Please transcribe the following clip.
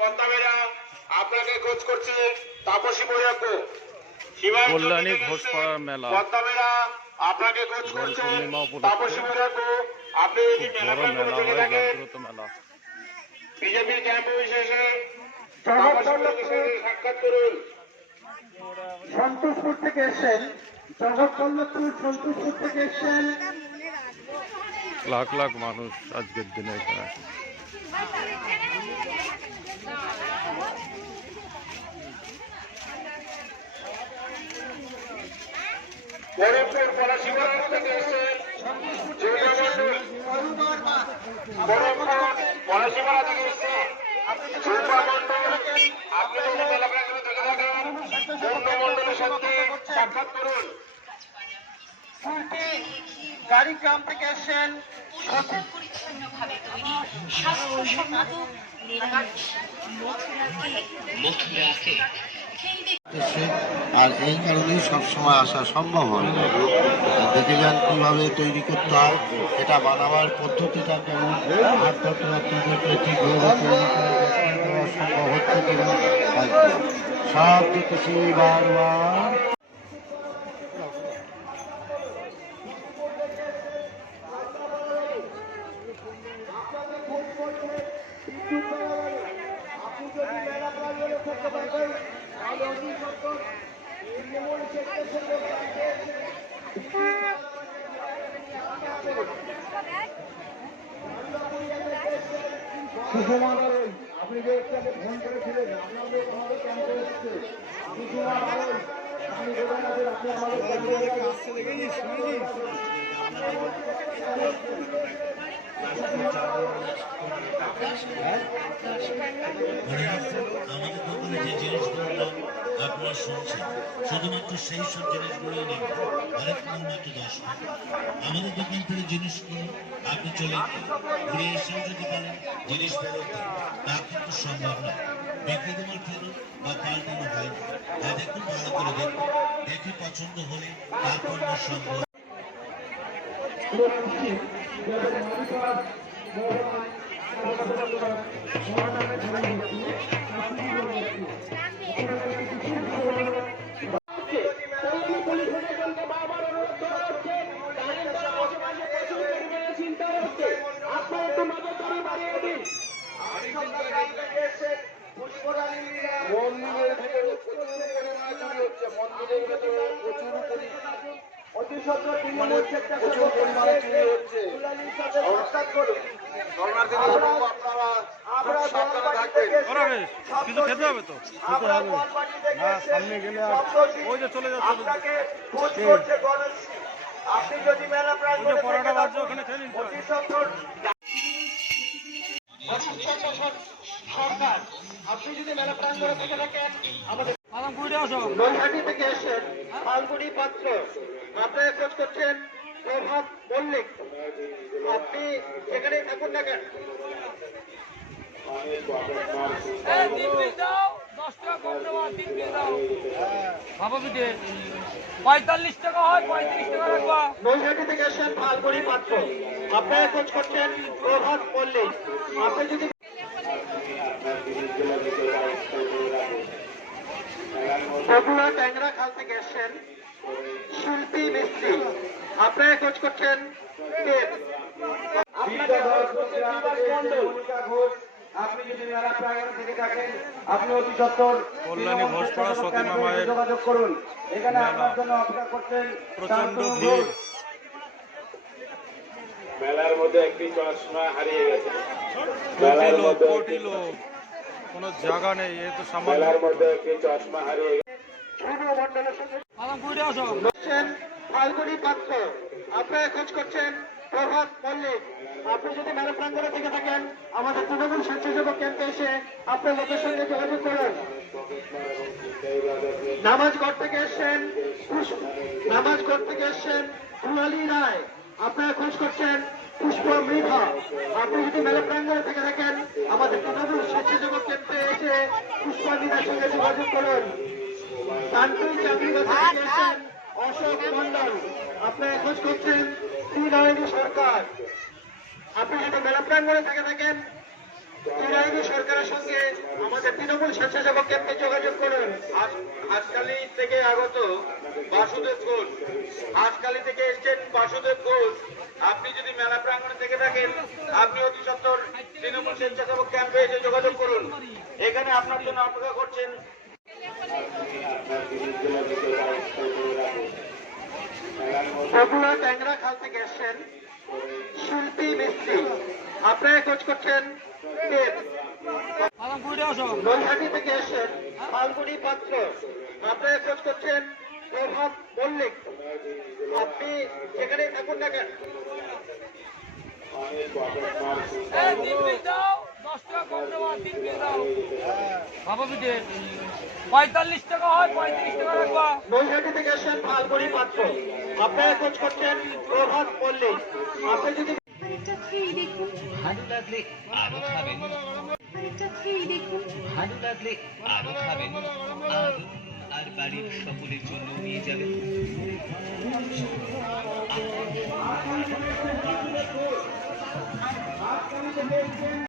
পদ্মাবেরা আপনাকে খোঁজ করছে তাপসী বৈরাগ্য। কল্যাণী ঘোষপাড়ার মেলা পদ্মাবেরা আপনাকে খোঁজ করছে তাপসী বৈরাগ্য। আপনি যদি মেলা প্রাঙ্গণে থেকে থাকেন বিজেপির ক্যাম্প বিশেষে সাক্ষাৎ করুন। সন্তোষপুর থেকে এসেছেন, জগৎবল্লভপুর সন্তোষপুর থেকে এসেছেন। লাখ লাখ মানুষ আজকের দিনে এখানে। বহরমপুর পলাশীপাড়া থেকে এসেছেন পলাশীপাড়া থেকে এসেছেন ঝুম্পা মন্ডল। আপনি যদি মেলা প্রাঙ্গণে থেকে থাকেন পূর্ণ মন্ডলের সাথে সাক্ষাৎ করুন। গাড়ি গ্রাম থেকে এসেছেন। পরিচ্ছন্নভাবে তৈরি স্বাস্থ্যসম্মত মথুরাকে আর এই কারণেই সবসময় আসা সম্ভব হয় না। দেখে যান কিভাবে তৈরি করতে হয়, এটা বানাবার পদ্ধতিটা কেমন, হাত ধরতে ঠিকভাবে তৈরি করা সম্ভব হচ্ছে কিনা সব দেখেছি বারবার। আপনি যে একটাকে ফোন করেছিলেন, আপনাদের আমাদের ক্যাম্পে এসেছে আপনি কোথায় আছেন? আপনি আমাদের আসছে দেখেছিস আমাদের দোকানে যে জিনিসগুলো আপনারা শুনছেন শুধুমাত্র সেই সব জিনিসগুলোই নেবেন, আরেক মাত্র 10 টাকা। আমাদের দোকান থেকে জিনিসগুলো আপনি চলে ঘুরে এসেও যদি বলেন জিনিস ফেরত দিন, তা কিন্তু সম্ভব না। বিক্রি তোমার ফেরত বা পাল্টানো হয় না। তাই দেখুন, ভালো করে দেখুন, দেখে পছন্দ হলে তারপর না সম্ভব। মন্দিরের ভিতরে প্রচুর পরিমাণে চুরি হচ্ছে। মন্দিরের ভেতরে প্রচুর পরিমাণে চুরি হচ্ছে। আপনারা সাবধানে থাকবেন। কিছু খেতে হবে তো, সামনে গেলে ওই যে চলে যাচ্ছে আপনি যদি মেলা প্রাঙ্গণে পরোটা বাজছে ওখানে খেয়ে নিন। সরকার, আপনি যদি মেলা প্রাঙ্গণে থেকে থাকেন, আমাদের নৈহাটি থেকে এসেছেন ফাল্গুনি পাত্র, আপনারা খোঁজ করছেন প্রভাত মল্লিক। আপনি যেখানেই থাকুন না কেন, নৈহাটি থেকে এসেছেন ফাল্গুনি পাত্র, আপনারা খোঁজ করছেন প্রভাত মল্লিক। আপনি যদি বগুড়া ট্যাংরা খাল থেকে এসেছেন শিল্পী মিস্ত্রি, আপনারা খোঁজ করছেন আপনি যদি মেলা প্রাঙ্গণে থেকে থাকেন, আপনি অতি সত্তর কল্যাণী ঘোষপাড়া সতীমা মায়ের যোগাযোগ করুন। এখানে আপনার জন্য অপেক্ষা করছেন প্রচন্ড ভিড়। মেলার মধ্যে একটি চশমা হারিয়ে গেছে। কোটি লোক, কোনো জায়গা নেই। এ তো সামান্য মেলার মধ্যে একটি চশমা হারিয়ে গেছে। ফাল্গুনি পাত্র, আপনারা খোঁজ করছেন প্রভাত মল্লিক। আপনি যদি মেলা প্রাঙ্গণে থেকে থাকেন, আমাদের তৃণমূল স্বেচ্ছাসেবক ক্যাম্পে এসে আপনার লোকের সঙ্গে যোগাযোগ করুন। নামাজগড় থেকে এসছেন দুলালী রায়, আপনারা খোঁজ করছেন পুষ্প মৃধা। আপনি যদি মেলা প্রাঙ্গণে থেকে থাকেন, আমাদের তৃণমূল স্বেচ্ছাসেবক ক্যাম্পে এসে পুষ্প মৃধার সঙ্গে যোগাযোগ করুন। কানপুর চাকরিবাসা থেকে এসেছেন অশোক মন্ডল, আপনারা খোঁজ করছেন শ্রীনারায়ণী সরকার। আপনি যদি মেলা প্রাঙ্গণে থেকে থাকেন, তৃণমূল সরকারের সঙ্গে আমাদের তৃণমূল স্বেচ্ছাসেবক ক্যাম্পে যোগাযোগ করুন। হাঁসখালি থেকে আগত বাসুদেব ঘোষ, হাঁসখালি থেকে এসছেন বাসুদেব ঘোষ। আপনি যদি মেলা প্রাঙ্গণে থেকে থাকেন, আপনি অতি সত্বর তৃণমূল স্বেচ্ছাসেবক ক্যাম্পে এসে যোগাযোগ করুন। এখানে আপনার জন্য অপেক্ষা করছেন। বগুড়া ট্যাংরা খাল থেকে এসছেন শিল্পী মিস্ত্রি, আপনারা কোচ করছেন দেব। নৈহাটি থেকে এসছেন ফাল্গুনি পাত্র, আপনারা কোচ করছেন প্রভাত মল্লিক। আপনি যেখানেই থাকুন না কেন, পঁয়তাল্লিশ টাকা হয়, 35 টাকা রাখবা। নৈহাটি থেকে এসছেন ফাল্গুনি পাত্র, আপনারা কোচ করছেন প্রভাত মল্লিক। আপনি যদি আরেকটা খেয়ে দেখুন, ভালো লাগলে আরো খাবেন। আরেকটা খেয়ে দেখুন, ভালো লাগলে আরো খাবেন। আর বাড়ির সকলের জন্য নিয়ে যাবেন।